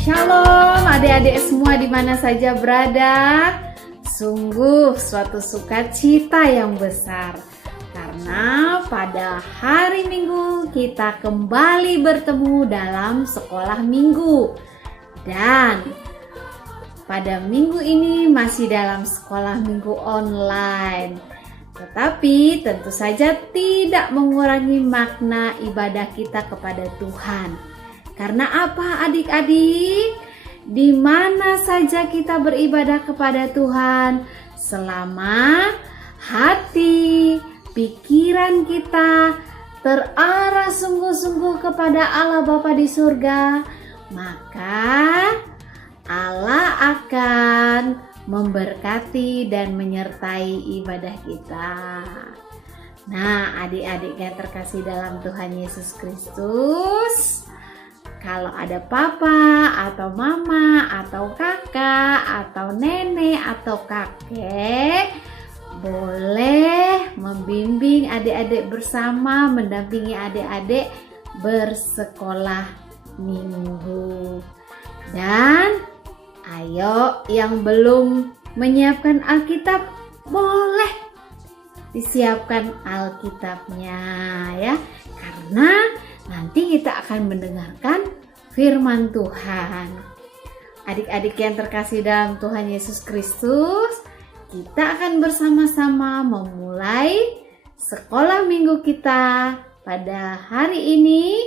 Shalom adik-adik semua di mana saja berada. Sungguh suatu sukacita yang besar karena pada hari Minggu kita kembali bertemu dalam sekolah minggu. Dan pada minggu ini masih dalam sekolah minggu online. Tetapi tentu saja tidak mengurangi makna ibadah kita kepada Tuhan. Karena apa adik-adik? Di mana saja kita beribadah kepada Tuhan, selama hati, pikiran kita terarah sungguh-sungguh kepada Allah Bapa di surga, maka Allah akan memberkati dan menyertai ibadah kita. Nah, adik-adik yang terkasih dalam Tuhan Yesus Kristus, kalau ada papa atau mama atau kakak atau nenek atau kakek, boleh membimbing adik-adik bersama, mendampingi adik-adik bersekolah minggu. Dan ayo yang belum menyiapkan Alkitab, boleh disiapkan Alkitabnya ya, karena nanti kita akan mendengarkan firman Tuhan. Adik-adik yang terkasih dalam Tuhan Yesus Kristus, kita akan bersama-sama memulai sekolah minggu kita pada hari ini.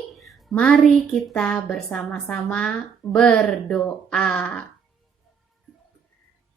Mari kita bersama-sama berdoa.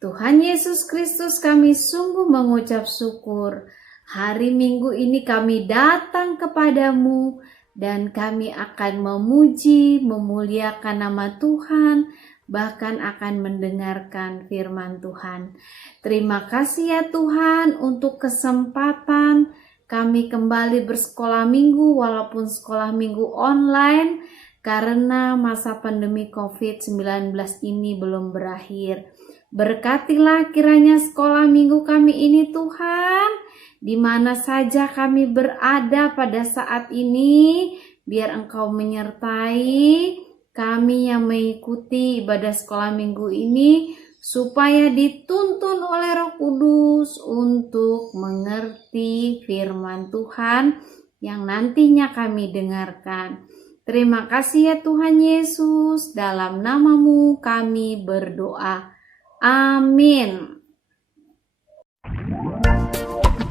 Tuhan Yesus Kristus, kami sungguh mengucap syukur. Hari Minggu ini kami datang kepadamu, dan kami akan memuji, memuliakan nama Tuhan, bahkan akan mendengarkan firman Tuhan. Terima kasih ya Tuhan untuk kesempatan kami kembali bersekolah minggu, walaupun sekolah minggu online, karena masa pandemi COVID-19 ini belum berakhir. Berkatilah kiranya sekolah minggu kami ini Tuhan, di mana saja kami berada pada saat ini, biar Engkau menyertai kami yang mengikuti ibadah sekolah minggu ini, supaya dituntun oleh Roh Kudus untuk mengerti firman Tuhan yang nantinya kami dengarkan. Terima kasih ya Tuhan Yesus, dalam nama-Mu kami berdoa. Amin.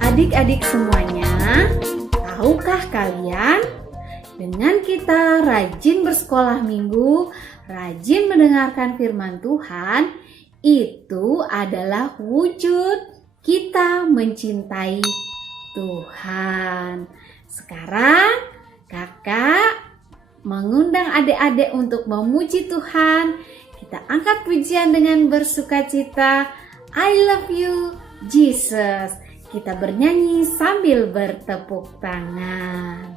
Adik-adik semuanya, tahukah kalian, dengan kita rajin bersekolah minggu, rajin mendengarkan firman Tuhan, itu adalah wujud kita mencintai Tuhan. Sekarang kakak mengundang adik-adik untuk memuji Tuhan. Kita angkat pujian dengan bersukacita. I love you, Jesus. Kita bernyanyi sambil bertepuk tangan.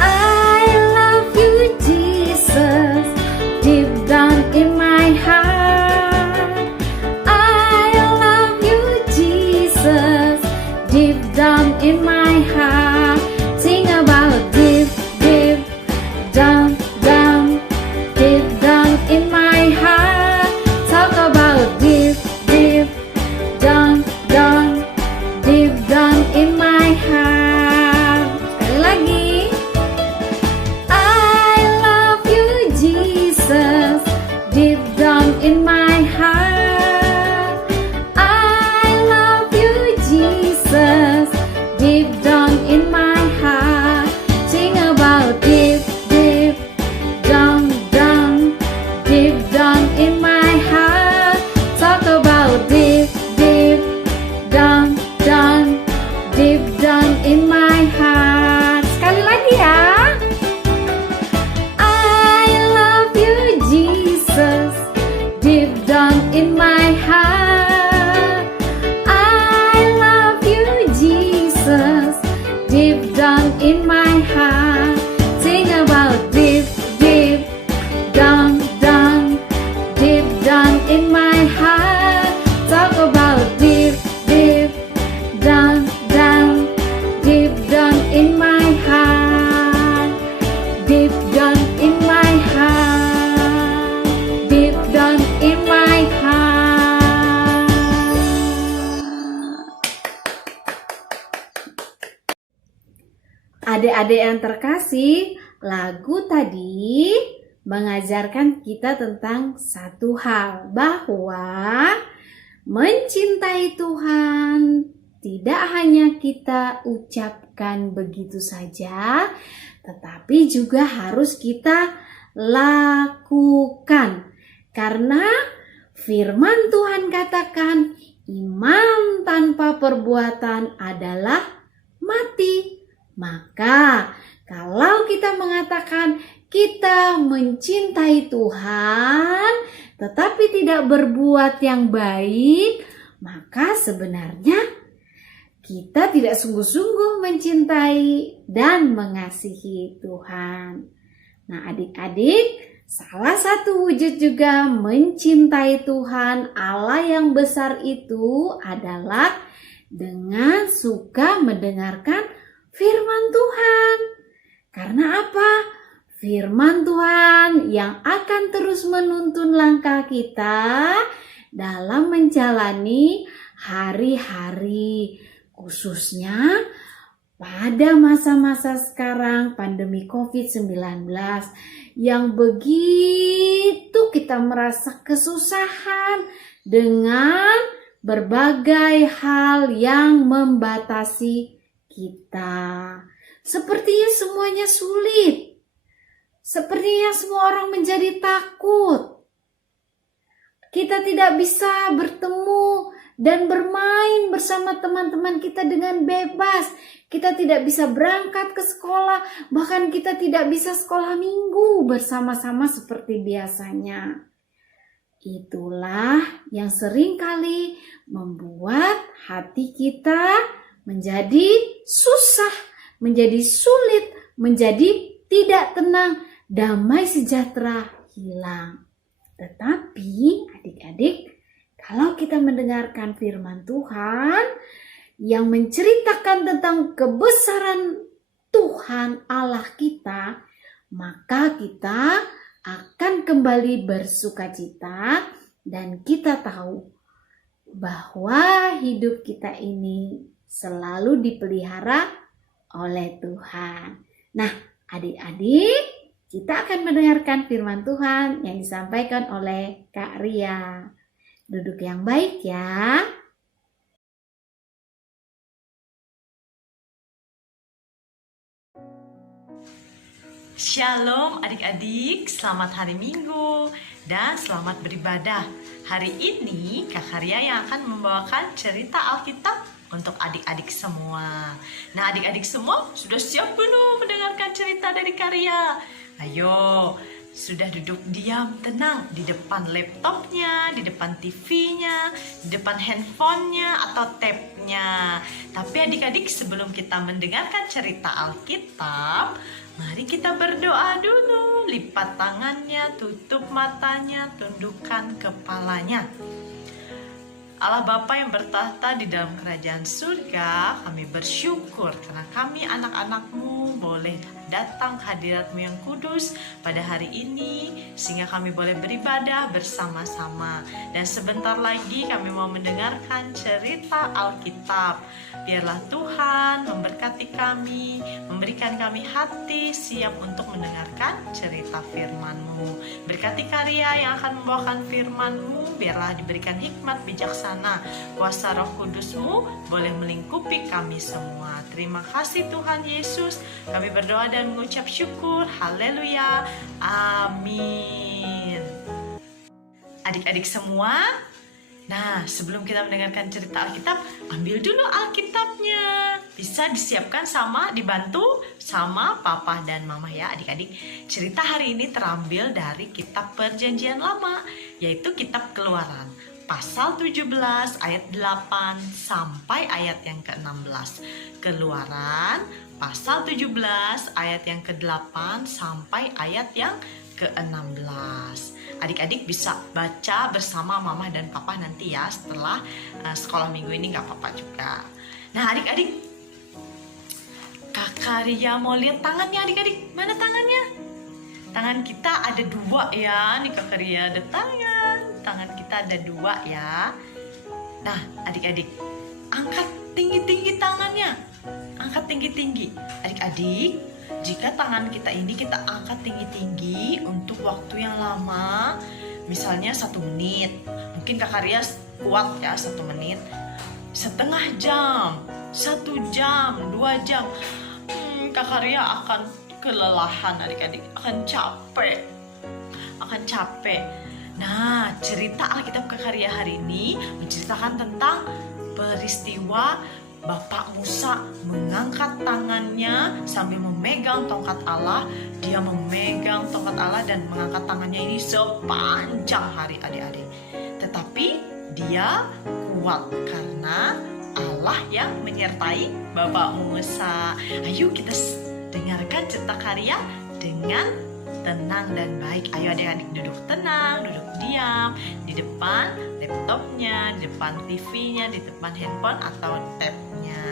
I love you, Jesus, deep down in my heart. Deep my heart. I love you, Jesus, deep down in my heart. Sing about deep, deep, down, down, deep down in my heart. Talk about deep, deep, down, down, deep down in my heart. Sekali lagi ya. Deep down in my heart, I love you, Jesus. Deep down in my heart, sing about deep, deep, down, down, deep down in my heart. Talk about deep, deep, down, down, deep down in my heart. Deep down in my heart. Deep down in my heart. Adik-adik yang terkasih, lagu tadi mengajarkan kita tentang satu hal, bahwa mencintai Tuhan tidak hanya kita ucapkan begitu saja, tetapi juga harus kita lakukan. Karena firman Tuhan katakan, iman tanpa perbuatan adalah mati. Maka kalau kita mengatakan kita mencintai Tuhan tetapi tidak berbuat yang baik, maka sebenarnya kita tidak sungguh-sungguh mencintai dan mengasihi Tuhan. Nah, adik-adik, salah satu wujud juga mencintai Tuhan Allah yang besar itu adalah dengan suka mendengarkan firman Tuhan. Karena apa? Firman Tuhan yang akan terus menuntun langkah kita dalam menjalani hari-hari, khususnya pada masa-masa sekarang pandemi COVID-19 yang begitu kita merasa kesusahan dengan berbagai hal yang membatasi kita. Sepertinya semuanya sulit. Sepertinya semua orang menjadi takut. Kita tidak bisa bertemu dan bermain bersama teman-teman kita dengan bebas. Kita tidak bisa berangkat ke sekolah, bahkan kita tidak bisa sekolah minggu bersama-sama seperti biasanya. Itulah yang seringkali membuat hati kita menjadi susah, menjadi sulit, menjadi tidak tenang, damai sejahtera hilang. Tetapi adik-adik, kalau kita mendengarkan firman Tuhan yang menceritakan tentang kebesaran Tuhan Allah kita, maka kita akan kembali bersukacita dan kita tahu bahwa hidup kita ini selalu dipelihara oleh Tuhan. Nah, adik-adik, kita akan mendengarkan firman Tuhan yang disampaikan oleh Kak Ria. Duduk yang baik ya. Shalom adik-adik, selamat hari Minggu dan selamat beribadah. Hari ini Kak Karya yang akan membawakan cerita Alkitab untuk adik-adik semua. Nah, adik-adik semua sudah siap belum mendengarkan cerita dari Karya? Ayo, sudah duduk diam, tenang di depan laptopnya, di depan TV-nya, di depan handphonenya atau tab-nya. Tapi adik-adik, sebelum kita mendengarkan cerita Alkitab, mari kita berdoa dulu. Lipat tangannya, tutup matanya, tundukkan kepalanya. Allah Bapa yang bertahta di dalam kerajaan surga, kami bersyukur karena kami anak-anak-Mu boleh datang ke hadirat-Mu yang kudus pada hari ini, sehingga kami boleh beribadah bersama-sama. Dan sebentar lagi kami mau mendengarkan cerita Alkitab. Biarlah Tuhan memberkati kami, memberikan kami hati siap untuk mendengarkan cerita firman-Mu. Berkati karya yang akan membawakan firman-Mu, biarlah diberikan hikmat bijaksana. Kuasa Roh Kudus-Mu boleh melingkupi kami semua. Terima kasih Tuhan Yesus. Kami berdoa dan mengucap syukur. Haleluya. Amin. Adik-adik semua, nah sebelum kita mendengarkan cerita Alkitab, ambil dulu Alkitabnya. Bisa disiapkan dibantu sama papa dan mama ya adik-adik. Cerita hari ini terambil dari kitab Perjanjian Lama, yaitu kitab Keluaran. Pasal 17 ayat 8 sampai ayat yang ke-16. Keluaran pasal 17 ayat yang ke-8 sampai ayat yang ke-16. Adik-adik bisa baca bersama mama dan papa nanti ya setelah sekolah minggu ini, gak apa-apa juga. Nah adik-adik, Kakak Ria mau lihat tangannya adik-adik. Mana tangannya? Tangan kita ada 2 ya. Nih Kakak Ria ada tangan kita ada 2 ya. Nah adik-adik, angkat tinggi-tinggi tangannya. Angkat tinggi-tinggi. Adik-adik, jika tangan kita ini kita angkat tinggi-tinggi untuk waktu yang lama, misalnya 1 menit, mungkin Kakak Ria kuat ya 1 menit, setengah jam, 1 jam, 2 jam, Kakak Ria akan kelelahan adik-adik, akan capek. Nah, cerita Alkitab Kakak Ria hari ini menceritakan tentang peristiwa Bapak Musa mengangkat tangannya sambil memegang tongkat Allah. Dia memegang tongkat Allah dan mengangkat tangannya ini sepanjang hari adik-adik. Tetapi dia kuat karena Allah yang menyertai Bapak Musa. Ayo kita dengarkan cerita karya dengan tenang dan baik. Ayo adik-adik duduk tenang, duduk diam di depan laptopnya, di depan TV-nya, di depan handphone atau tab-nya.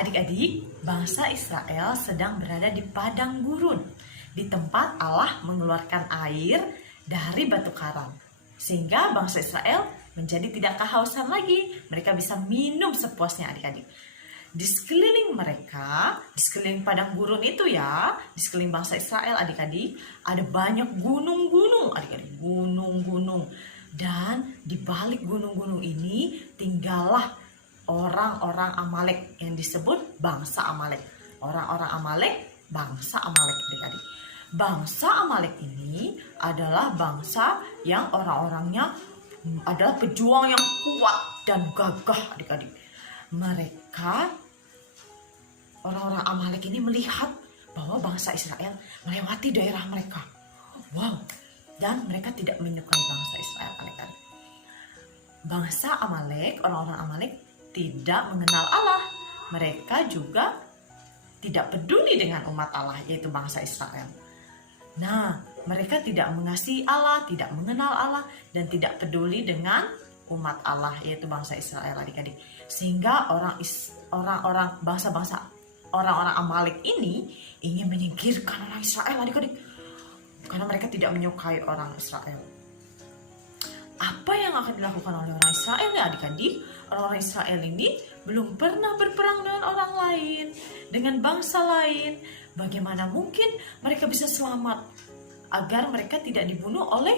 Adik-adik, bangsa Israel sedang berada di padang gurun, di tempat Allah mengeluarkan air dari batu karang, sehingga bangsa Israel menjadi tidak kehausan lagi. Mereka bisa minum sepuasnya adik-adik. Di sekeliling mereka, di sekeliling padang gurun itu ya, di sekeliling bangsa Israel adik-adik, ada banyak gunung-gunung adik-adik, gunung-gunung. Dan di balik gunung-gunung ini tinggallah orang-orang Amalek yang disebut bangsa Amalek. Orang-orang Amalek, bangsa Amalek adik-adik. Bangsa Amalek ini adalah bangsa yang orang-orangnya adalah pejuang yang kuat dan gagah adik-adik. Mereka, orang-orang Amalek ini melihat bahwa bangsa Israel melewati daerah mereka. Wow, dan mereka tidak menyukai bangsa Israel adik-adik. Bangsa Amalek, orang-orang Amalek tidak mengenal Allah. Mereka juga tidak peduli dengan umat Allah, yaitu bangsa Israel. Nah, mereka tidak mengasihi Allah, tidak mengenal Allah, dan tidak peduli dengan umat Allah, yaitu bangsa Israel adik-adik. Sehingga orang-orang Amalek ini ingin menyingkirkan orang Israel adik-adik, karena mereka tidak menyukai orang Israel. Apa yang akan dilakukan oleh orang Israel ya adik-adik? Orang-orang Israel ini belum pernah berperang dengan orang lain, dengan bangsa lain. Bagaimana mungkin mereka bisa selamat agar mereka tidak dibunuh oleh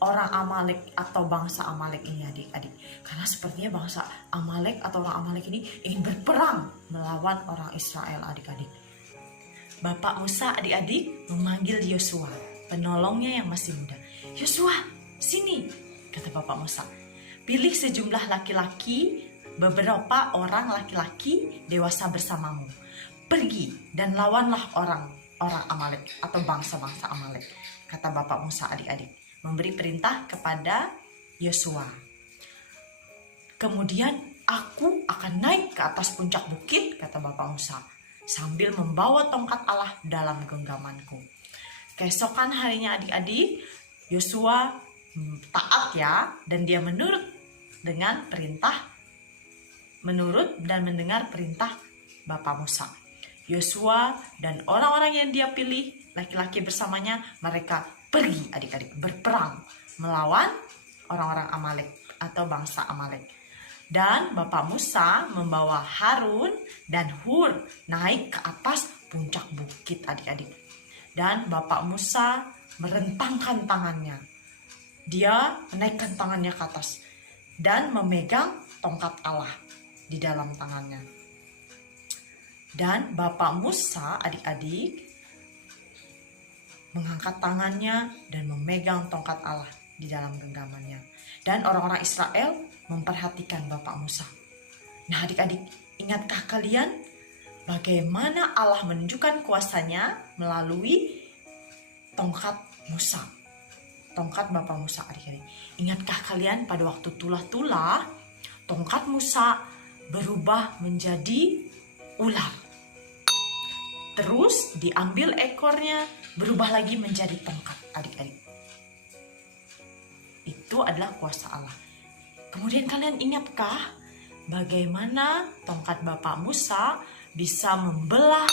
orang Amalek atau bangsa Amalek ini adik-adik? Karena sepertinya bangsa Amalek atau orang Amalek ini ingin berperang melawan orang Israel adik-adik. Bapak Musa adik-adik memanggil Yosua, penolongnya yang masih muda. Yosua, sini, kata Bapak Musa. Pilih sejumlah laki-laki, beberapa orang laki-laki dewasa bersamamu. Pergi dan lawanlah orang Amalek atau bangsa-bangsa Amalek, kata Bapak Musa adik-adik, memberi perintah kepada Yosua. Kemudian aku akan naik ke atas puncak bukit, kata Bapak Musa, sambil membawa tongkat Allah dalam genggamanku. Keesokan harinya adik-adik, Yosua taat ya, dan dia menurut dan mendengar perintah Bapak Musa. Yosua dan orang-orang yang dia pilih, laki-laki bersamanya, mereka pergi adik-adik berperang melawan orang-orang Amalek atau bangsa Amalek. Dan Bapak Musa membawa Harun dan Hur naik ke atas puncak bukit adik-adik. Dan Bapak Musa merentangkan tangannya. Dia menaikkan tangannya ke atas dan memegang tongkat Allah di dalam tangannya. Dan Bapak Musa adik-adik mengangkat tangannya dan memegang tongkat Allah di dalam genggamannya. Dan orang-orang Israel memperhatikan Bapak Musa. Nah adik-adik, ingatkah kalian bagaimana Allah menunjukkan kuasanya melalui tongkat Musa? Tongkat Bapak Musa adik-adik. Ingatkah kalian pada waktu tulah-tulah tongkat Musa berubah menjadi ular? Terus diambil ekornya, berubah lagi menjadi tongkat adik-adik. Itu adalah kuasa Allah. Kemudian kalian ingatkah bagaimana tongkat Bapak Musa bisa membelah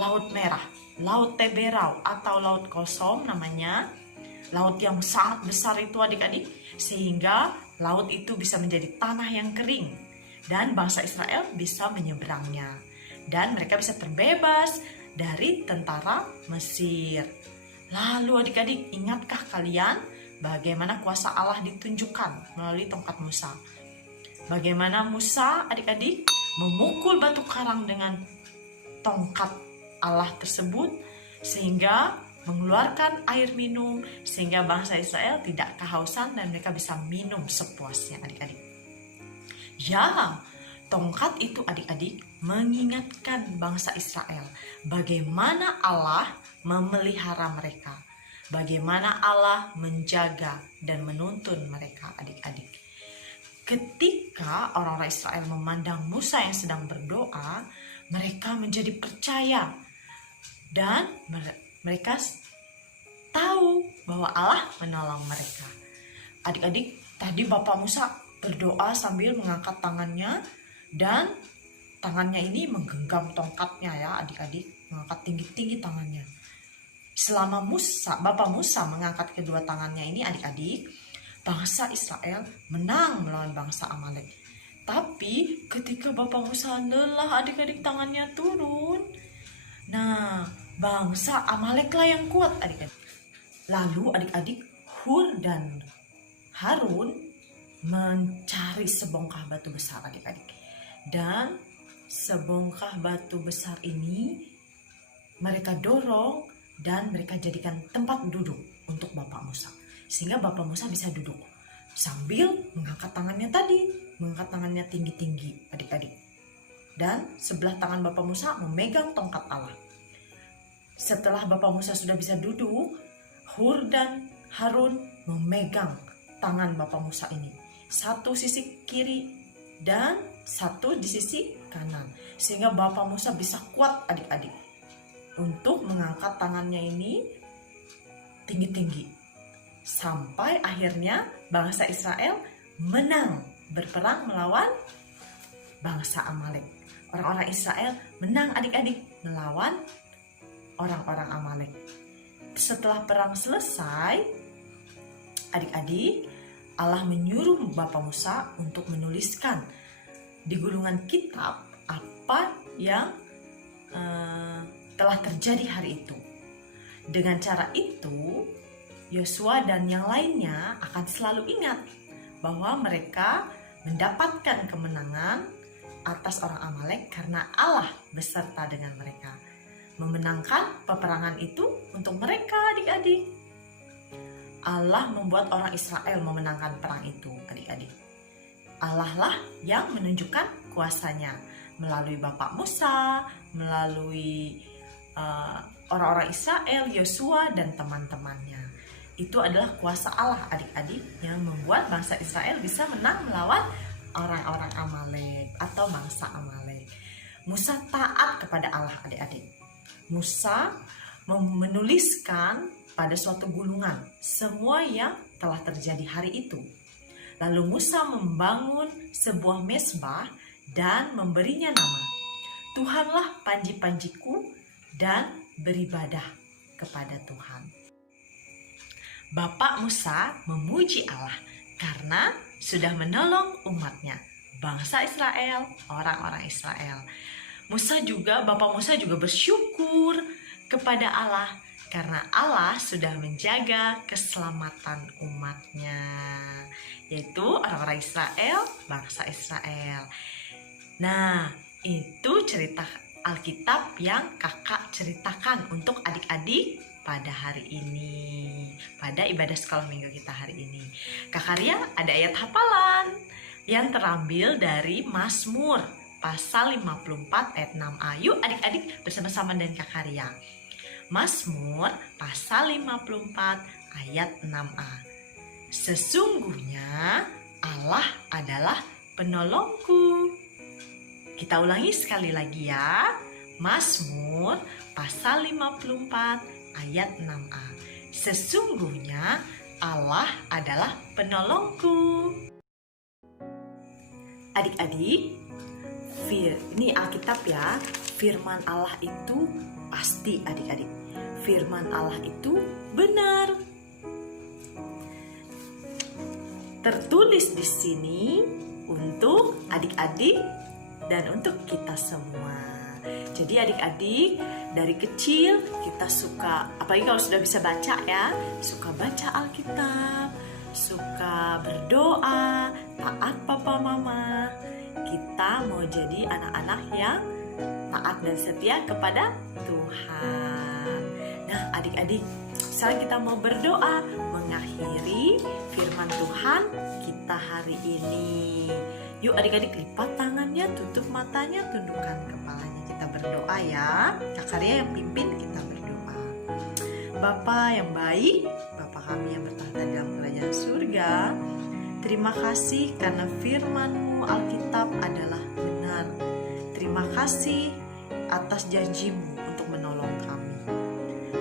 Laut Merah, Laut Teberau atau Laut Kosong namanya, laut yang sangat besar itu adik-adik, sehingga laut itu bisa menjadi tanah yang kering dan bangsa Israel bisa menyeberangnya dan mereka bisa terbebas dari tentara Mesir. Lalu adik-adik, ingatkah kalian bagaimana kuasa Allah ditunjukkan melalui tongkat Musa? Bagaimana Musa adik-adik memukul batu karang dengan tongkat Allah tersebut sehingga mengeluarkan air minum, sehingga bangsa Israel tidak kehausan dan mereka bisa minum sepuasnya adik-adik. Ya, tongkat itu adik-adik mengingatkan bangsa Israel bagaimana Allah memelihara mereka, bagaimana Allah menjaga dan menuntun mereka adik-adik. Ketika orang-orang Israel memandang Musa yang sedang berdoa, mereka menjadi percaya dan mereka tahu bahwa Allah menolong mereka. Adik-adik, tadi Bapak Musa berdoa sambil mengangkat tangannya dan tangannya ini menggenggam tongkatnya ya adik-adik, mengangkat tinggi-tinggi tangannya. Selama Bapak Musa mengangkat kedua tangannya ini adik-adik, bangsa Israel menang melawan bangsa Amalek. Tapi ketika Bapak Musa lelah adik-adik tangannya turun. Nah, bangsa Amaleklah yang kuat adik-adik. Lalu adik-adik Hur dan Harun mencari sebongkah batu besar adik-adik. Dan sebongkah batu besar ini mereka dorong dan mereka jadikan tempat duduk untuk Bapak Musa. Sehingga Bapak Musa bisa duduk sambil mengangkat tangannya tadi, mengangkat tangannya tinggi-tinggi adik-adik. Dan sebelah tangan Bapak Musa memegang tongkat Allah. Setelah Bapak Musa sudah bisa duduk, Hur dan Harun memegang tangan Bapak Musa ini. Satu sisi kiri dan satu di sisi kanan. Sehingga Bapak Musa bisa kuat adik-adik untuk mengangkat tangannya ini tinggi-tinggi. Sampai akhirnya bangsa Israel menang berperang melawan bangsa Amalek. Orang-orang Israel menang adik-adik melawan orang-orang Amalek. Setelah perang selesai, adik-adik, Allah menyuruh Bapak Musa untuk menuliskan di gulungan kitab apa yang telah terjadi hari itu. Dengan cara itu, Yosua dan yang lainnya akan selalu ingat bahwa mereka mendapatkan kemenangan atas orang Amalek karena Allah beserta dengan mereka. Memenangkan peperangan itu untuk mereka adik-adik. Allah membuat orang Israel memenangkan perang itu adik-adik. Allah lah yang menunjukkan kuasanya melalui Bapak Musa, melalui orang-orang Israel, Yosua dan teman-temannya. Itu adalah kuasa Allah adik-adik yang membuat bangsa Israel bisa menang melawan orang-orang Amalek atau bangsa Amalek. Musa taat kepada Allah adik-adik. Musa menuliskan pada suatu gulungan semua yang telah terjadi hari itu. Lalu Musa membangun sebuah mezbah dan memberinya nama Tuhanlah panji-panjiku dan beribadah kepada Tuhan. Bapak Musa memuji Allah karena sudah menolong umatnya, bangsa Israel, orang-orang Israel. Bapak Musa juga bersyukur kepada Allah karena Allah sudah menjaga keselamatan umatnya, yaitu orang-orang Israel, bangsa Israel. Nah, itu cerita Alkitab yang kakak ceritakan untuk adik-adik pada hari ini, pada ibadah sekolah minggu kita hari ini. Kak Arya ada ayat hafalan yang terambil dari Mazmur pasal 54 ayat 6a. Yuk adik-adik bersama-sama dengan Kak Arya. Mazmur pasal 54 ayat 6a. Sesungguhnya Allah adalah penolongku. Kita ulangi sekali lagi ya. Mazmur pasal 54 ayat 6a. Sesungguhnya Allah adalah penolongku. Adik-adik, ini Alkitab ya. Firman Allah itu pasti adik-adik. Firman Allah itu benar. Tertulis di sini untuk adik-adik dan untuk kita semua. Jadi adik-adik, dari kecil kita suka, apalagi kalau sudah bisa baca ya, suka baca Alkitab, suka berdoa, taat papa mama. Kita mau jadi anak-anak yang taat dan setia kepada Tuhan. Nah adik-adik, sekarang kita mau berdoa mengakhiri firman Tuhan kita hari ini. Yuk adik-adik, lipat tangannya, tutup matanya, tundukkan kepalanya. Kita berdoa ya. Kak Arya yang pimpin, kita berdoa. Bapa yang baik, Bapa kami yang bertahta dalam kerajaan surga, terima kasih karena firman-Mu Alkitab adalah benar. Terima kasih atas janji-Mu untuk menolong kami.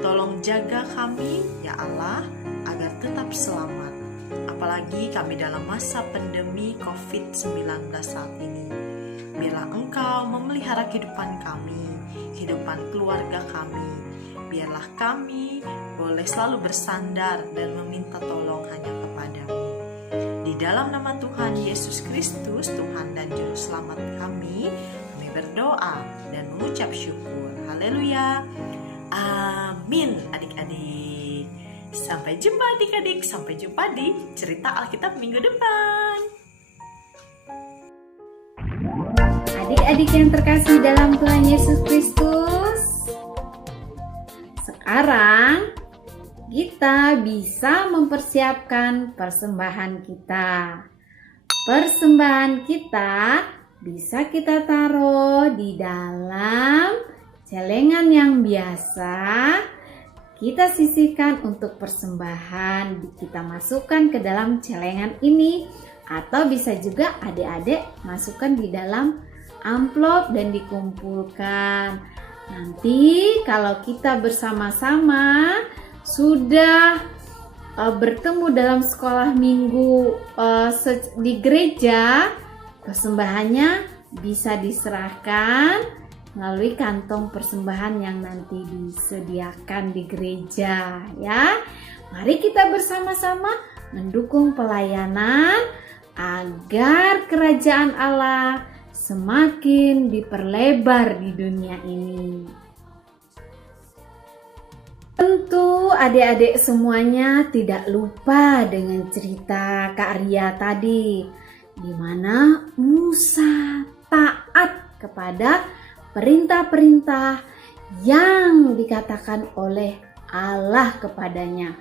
Tolong jaga kami ya Allah agar tetap selamat. Apalagi kami dalam masa pandemi COVID-19 saat ini. Biarlah Engkau memelihara kehidupan kami, kehidupan keluarga kami. Biarlah kami boleh selalu bersandar dan meminta tolong hanya kepadamu. Di dalam nama Tuhan Yesus Kristus, Tuhan dan Juru Selamat kami berdoa dan mengucap syukur. Haleluya. Amin adik-adik. Sampai jumpa adik-adik. Sampai jumpa di cerita Alkitab minggu depan. Adik-adik yang terkasih dalam Tuhan Yesus Kristus, sekarang kita bisa mempersiapkan persembahan kita. Persembahan kita bisa kita taruh di dalam celengan yang biasa. Kita sisihkan untuk persembahan, kita masukkan ke dalam celengan ini, atau bisa juga adik-adik masukkan di dalam amplop dan dikumpulkan. Nanti kalau kita bersama-sama sudah bertemu dalam sekolah minggu di gereja, persembahannya bisa diserahkan melalui kantong persembahan yang nanti disediakan di gereja ya. Mari kita bersama-sama mendukung pelayanan agar kerajaan Allah semakin diperlebar di dunia ini. Tentu adik-adik semuanya tidak lupa dengan cerita Kak Arya tadi, di mana Musa taat kepada perintah-perintah yang dikatakan oleh Allah kepadanya.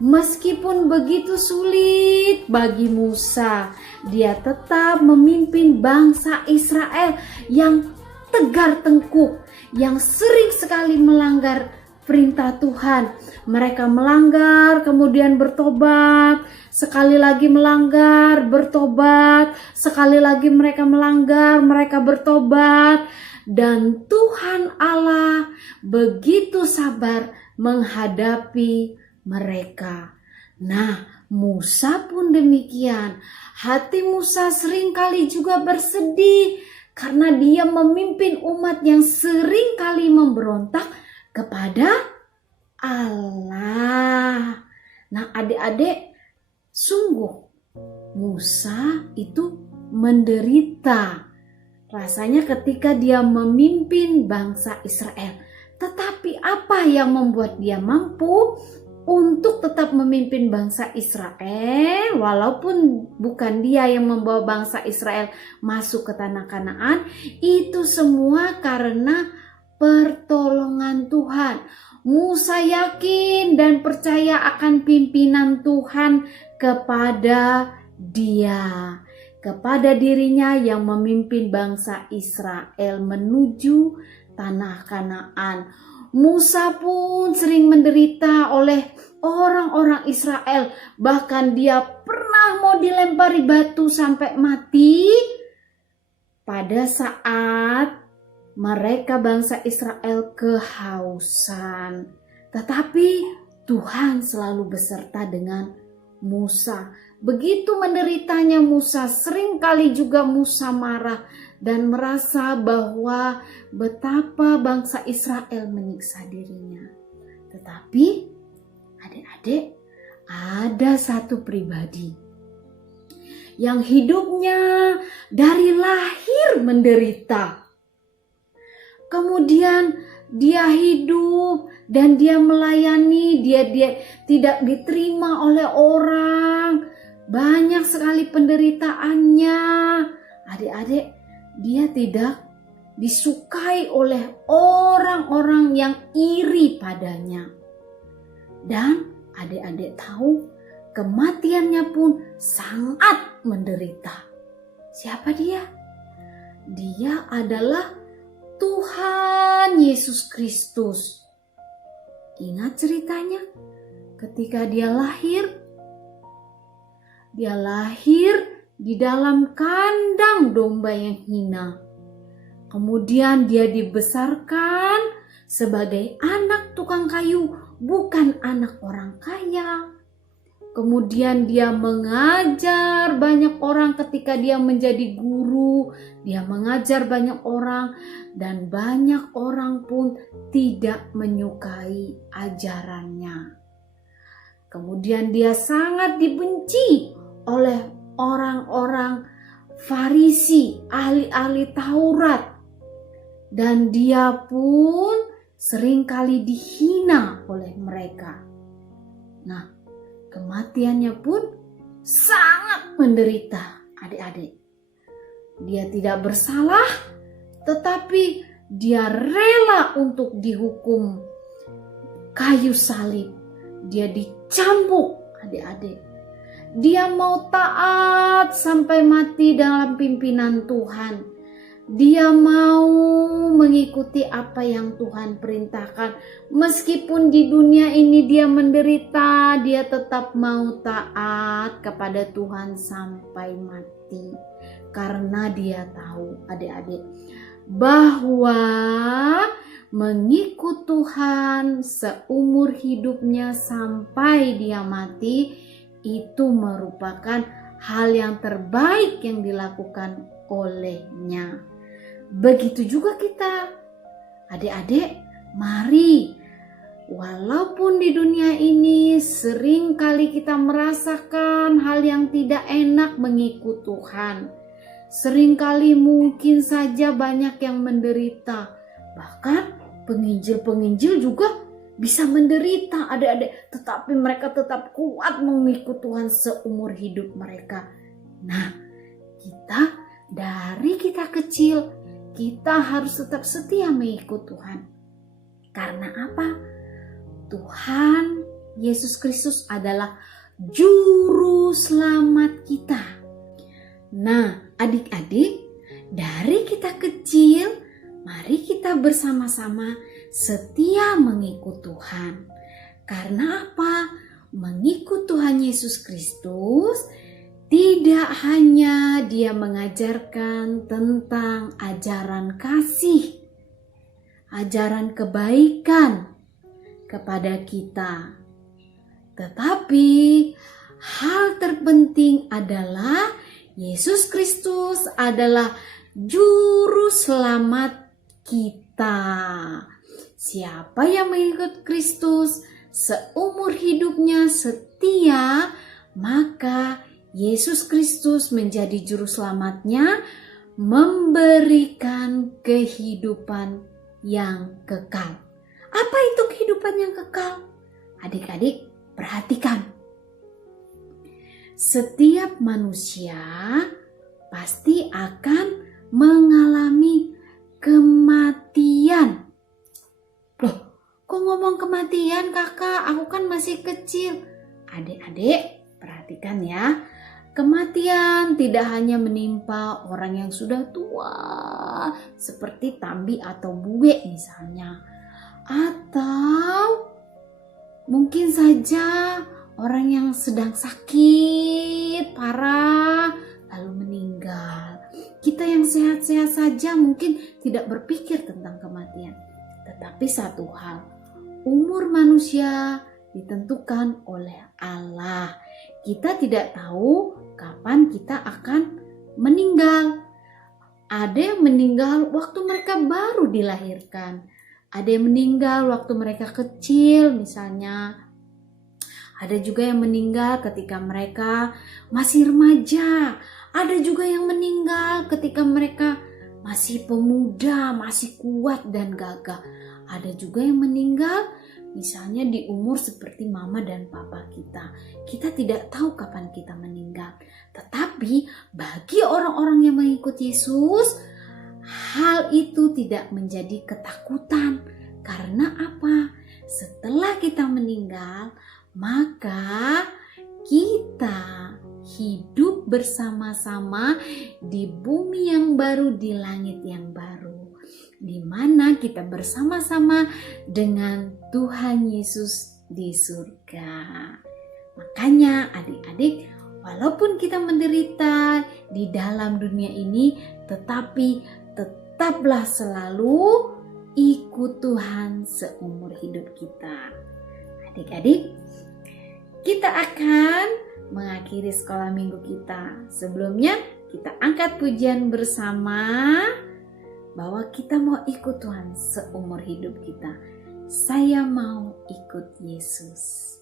Meskipun begitu sulit bagi Musa, dia tetap memimpin bangsa Israel yang tegar tengkuk, yang sering sekali melanggar perintah Tuhan. Mereka melanggar, kemudian bertobat, sekali lagi melanggar, bertobat, sekali lagi mereka melanggar, mereka bertobat. Dan Tuhan Allah begitu sabar menghadapi mereka. Nah, Musa pun demikian. Hati Musa seringkali juga bersedih karena dia memimpin umat yang sering kali memberontak kepada Allah. Nah, adik-adik, sungguh Musa itu menderita rasanya ketika dia memimpin bangsa Israel. Tetapi apa yang membuat dia mampu untuk tetap memimpin bangsa Israel walaupun bukan dia yang membawa bangsa Israel masuk ke tanah Kanaan? Itu semua karena pertolongan Tuhan. Musa yakin dan percaya akan pimpinan Tuhan kepada dia, kepada dirinya yang memimpin bangsa Israel menuju tanah Kanaan. Musa pun sering menderita oleh orang-orang Israel. Bahkan dia pernah mau dilempari batu sampai mati pada saat mereka bangsa Israel kehausan. Tetapi Tuhan selalu beserta dengan Musa. Begitu menderitanya Musa, seringkali juga Musa marah dan merasa bahwa betapa bangsa Israel menyiksa dirinya. Tetapi adik-adik, ada satu pribadi yang hidupnya dari lahir menderita. Kemudian dia hidup dan dia melayani, dia tidak diterima oleh orang. Banyak sekali penderitaannya. Adik-adik, dia tidak disukai oleh orang-orang yang iri padanya. Dan adik-adik tahu, kematiannya pun sangat menderita. Siapa dia? Dia adalah Tuhan Yesus Kristus. Ingat ceritanya ketika dia lahir di dalam kandang domba yang hina. Kemudian dia dibesarkan sebagai anak tukang kayu, bukan anak orang kaya. Kemudian dia mengajar banyak orang ketika dia menjadi guru. Dia mengajar banyak orang dan banyak orang pun tidak menyukai ajarannya. Kemudian dia sangat dibenci oleh orang-orang Farisi, ahli-ahli Taurat. Dan dia pun seringkali dihina oleh mereka. Nah, kematiannya pun sangat menderita, adik-adik. Dia tidak bersalah, tetapi dia rela untuk dihukum kayu salib. Dia dicambuk, adik-adik. Dia mau taat sampai mati dalam pimpinan Tuhan. Dia mau mengikuti apa yang Tuhan perintahkan. Meskipun di dunia ini dia menderita, dia tetap mau taat kepada Tuhan sampai mati. Karena dia tahu, adik-adik, bahwa mengikut Tuhan seumur hidupnya sampai dia mati, itu merupakan hal yang terbaik yang dilakukan olehnya. Begitu juga kita, adik-adik, mari, walaupun di dunia ini sering kali kita merasakan hal yang tidak enak mengikut Tuhan. Seringkali mungkin saja banyak yang menderita. Bahkan penginjil-penginjil juga bisa menderita, adik-adik. Tetapi mereka tetap kuat mengikut Tuhan seumur hidup mereka. Nah, dari kita kecil, kita harus tetap setia mengikut Tuhan. Karena apa? Tuhan Yesus Kristus adalah juru selamat kita. Nah, adik-adik, dari kita kecil, mari kita bersama-sama setia mengikut Tuhan. Karena apa? Mengikut Tuhan Yesus Kristus tidak hanya Dia mengajarkan tentang ajaran kasih, ajaran kebaikan kepada kita, tetapi hal terpenting adalah Yesus Kristus adalah juru selamat kita. Siapa yang mengikut Kristus seumur hidupnya setia, maka Yesus Kristus menjadi juru selamatnya, memberikan kehidupan yang kekal. Apa itu kehidupan yang kekal? Adik-adik, perhatikan. Setiap manusia pasti akan mengalami kematian. Loh, kok ngomong kematian, Kakak? Aku kan masih kecil. Adik-adik, perhatikan ya. Kematian tidak hanya menimpa orang yang sudah tua, seperti Tambi atau Buwe misalnya. Atau mungkin saja orang yang sedang sakit, parah, lalu meninggal. Kita yang sehat-sehat saja mungkin tidak berpikir tentang kematian. Tetapi satu hal, umur manusia ditentukan oleh Allah. Kita tidak tahu kapan kita akan meninggal. Ada yang meninggal waktu mereka baru dilahirkan. Ada yang meninggal waktu mereka kecil misalnya. Ada juga yang meninggal ketika mereka masih remaja. Ada juga yang meninggal ketika mereka masih pemuda, masih kuat dan gagah. Ada juga yang meninggal misalnya di umur seperti mama dan papa kita. Kita tidak tahu kapan kita meninggal. Tetapi bagi orang-orang yang mengikuti Yesus, hal itu tidak menjadi ketakutan. Karena apa? Setelah kita meninggal, maka kita hidup bersama-sama di bumi yang baru, di langit yang baru, di mana kita bersama-sama dengan Tuhan Yesus di surga. Makanya adik-adik, walaupun kita menderita di dalam dunia ini, tetapi tetaplah selalu ikut Tuhan seumur hidup kita. Adik-adik, kita akan mengakhiri sekolah minggu kita. Sebelumnya kita angkat pujian bersama bahwa kita mau ikut Tuhan seumur hidup kita. Saya mau ikut Yesus.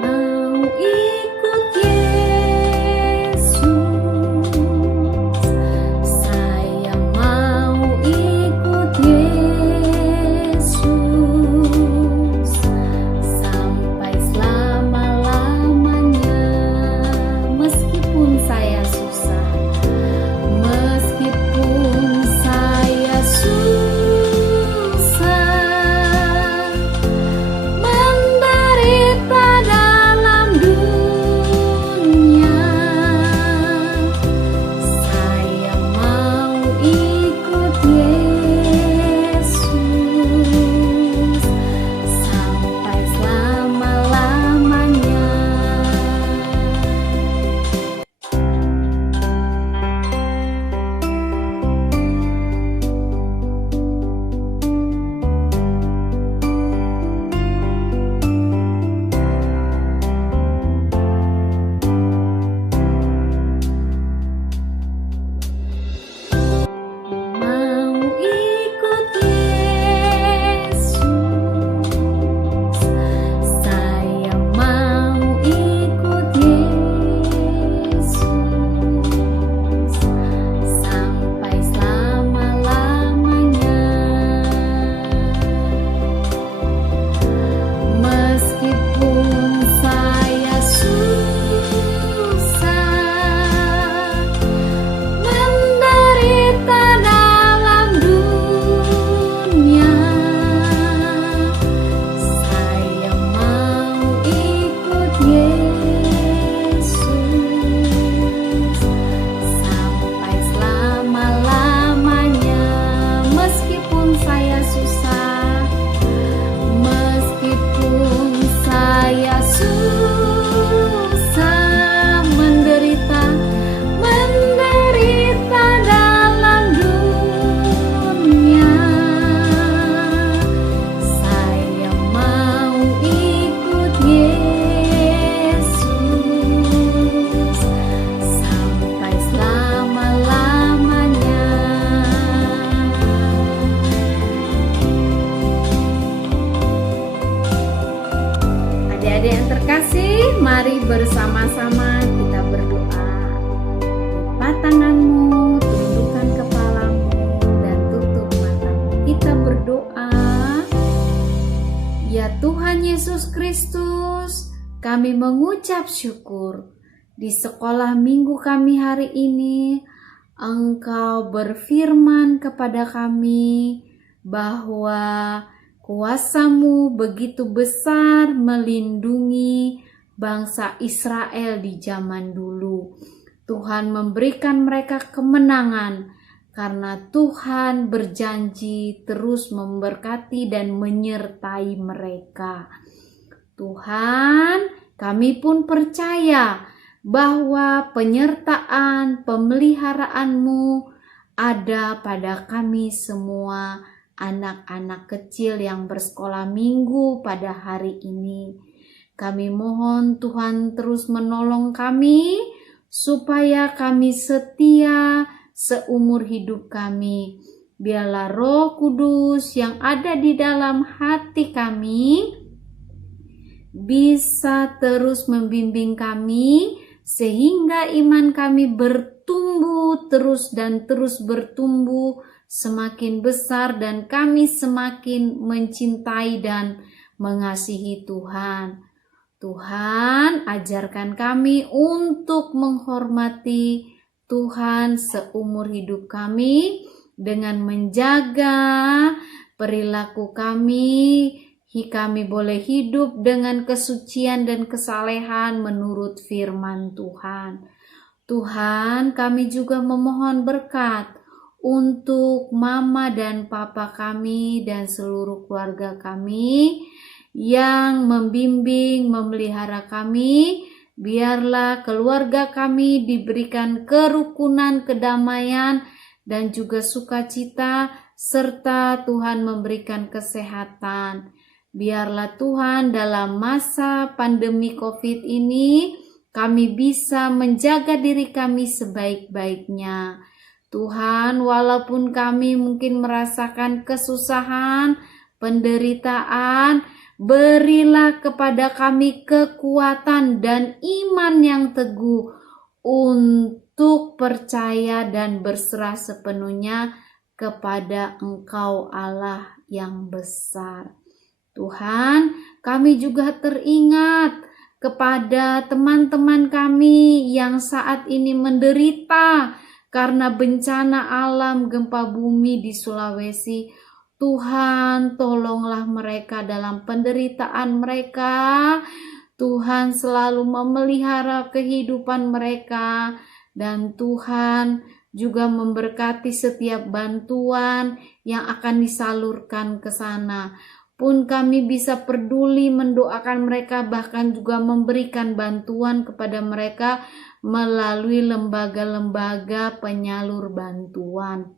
Mau Adik-adik yang terkasih, mari bersama-sama kita berdoa. Lipat tanganmu, tundukkan kepalamu, dan tutup matamu. Kita berdoa. Ya Tuhan Yesus Kristus, kami mengucap syukur di sekolah minggu kami hari ini. Engkau berfirman kepada kami bahwa kuasa-Mu begitu besar melindungi bangsa Israel di zaman dulu. Tuhan memberikan mereka kemenangan karena Tuhan berjanji terus memberkati dan menyertai mereka. Tuhan, kami pun percaya bahwa penyertaan, pemeliharaan-Mu ada pada kami semua, anak-anak kecil yang bersekolah minggu pada hari ini. Kami mohon Tuhan terus menolong kami supaya kami setia seumur hidup kami. Biarlah Roh Kudus yang ada di dalam hati kami bisa terus membimbing kami sehingga iman kami bertumbuh terus dan terus bertumbuh semakin besar, dan kami semakin mencintai dan mengasihi Tuhan. Tuhan, ajarkan kami untuk menghormati Tuhan seumur hidup kami dengan menjaga perilaku kami. Kami boleh hidup dengan kesucian dan kesalehan menurut firman Tuhan. Tuhan, kami juga memohon berkat untuk mama dan papa kami dan seluruh keluarga kami yang membimbing, memelihara kami. Biarlah keluarga kami diberikan kerukunan, kedamaian, dan juga sukacita, serta Tuhan memberikan kesehatan. Biarlah Tuhan dalam masa pandemi COVID ini kami bisa menjaga diri kami sebaik-baiknya. Tuhan, walaupun kami mungkin merasakan kesusahan, penderitaan, berilah kepada kami kekuatan dan iman yang teguh untuk percaya dan berserah sepenuhnya kepada Engkau Allah yang besar. Tuhan, kami juga teringat kepada teman-teman kami yang saat ini menderita karena bencana alam gempa bumi di Sulawesi. Tuhan, tolonglah mereka dalam penderitaan mereka. Tuhan selalu memelihara kehidupan mereka, dan Tuhan juga memberkati setiap bantuan yang akan disalurkan ke sana. Pun kami bisa peduli mendoakan mereka, bahkan juga memberikan bantuan kepada mereka melalui lembaga-lembaga penyalur bantuan.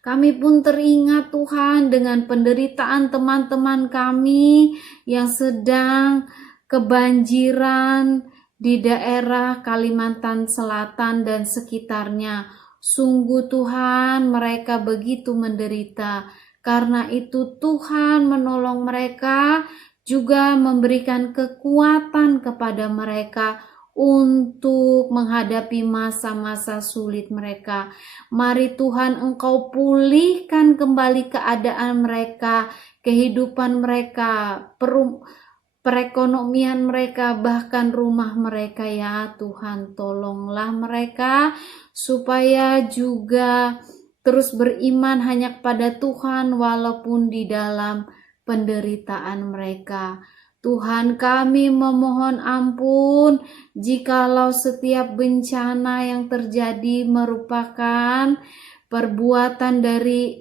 Kami pun teringat Tuhan dengan penderitaan teman-teman kami yang sedang kebanjiran di daerah Kalimantan Selatan dan sekitarnya. Sungguh Tuhan, mereka begitu menderita. Karena itu Tuhan menolong mereka, juga memberikan kekuatan kepada mereka untuk menghadapi masa-masa sulit mereka. Mari Tuhan, Engkau pulihkan kembali keadaan mereka, kehidupan mereka, perekonomian mereka, bahkan rumah mereka. Ya Tuhan, tolonglah mereka supaya juga terus beriman hanya kepada Tuhan walaupun di dalam penderitaan mereka. Tuhan, kami memohon ampun jikalau setiap bencana yang terjadi merupakan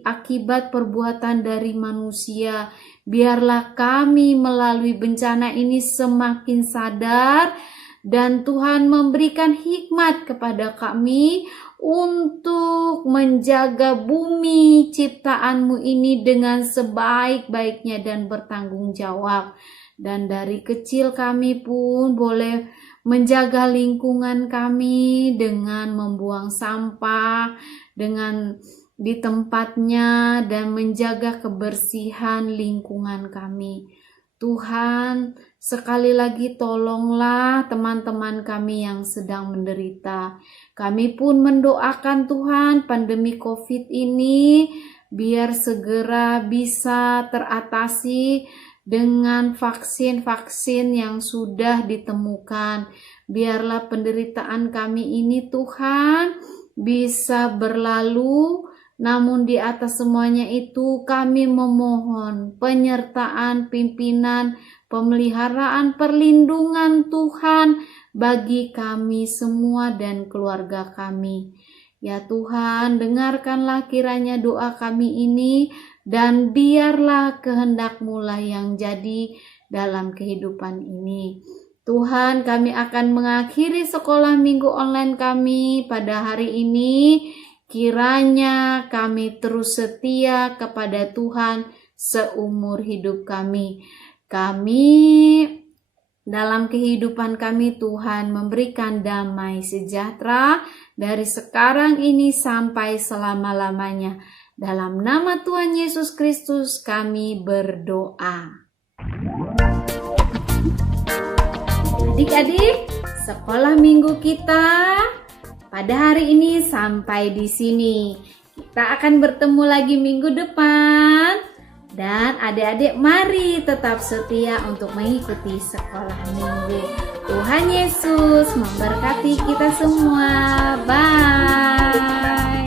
akibat perbuatan dari manusia. Biarlah kami melalui bencana ini semakin sadar, dan Tuhan memberikan hikmat kepada kami untuk menjaga bumi ciptaan-Mu ini dengan sebaik-baiknya dan bertanggung jawab. Dan dari kecil kami pun boleh menjaga lingkungan kami dengan membuang sampah dengan di tempatnya dan menjaga kebersihan lingkungan kami. Tuhan, sekali lagi tolonglah teman-teman kami yang sedang menderita. Kami pun mendoakan Tuhan pandemi COVID ini biar segera bisa teratasi dengan vaksin-vaksin yang sudah ditemukan. Biarlah penderitaan kami ini Tuhan bisa berlalu. Namun di atas semuanya itu kami memohon penyertaan pimpinan, pemeliharaan, perlindungan Tuhan bagi kami semua dan keluarga kami. Ya Tuhan, dengarkanlah kiranya doa kami ini dan biarlah kehendak-Mu lah yang jadi dalam kehidupan ini. Tuhan, kami akan mengakhiri sekolah minggu online kami pada hari ini. Kiranya kami terus setia kepada Tuhan seumur hidup kami. Kami dalam kehidupan kami Tuhan memberikan damai sejahtera dari sekarang ini sampai selama-lamanya. Dalam nama Tuhan Yesus Kristus kami berdoa. Adik-adik, sekolah minggu kita pada hari ini sampai di sini. Kita akan bertemu lagi minggu depan. Dan adik-adik mari tetap setia untuk mengikuti sekolah minggu. Tuhan Yesus memberkati kita semua. Bye.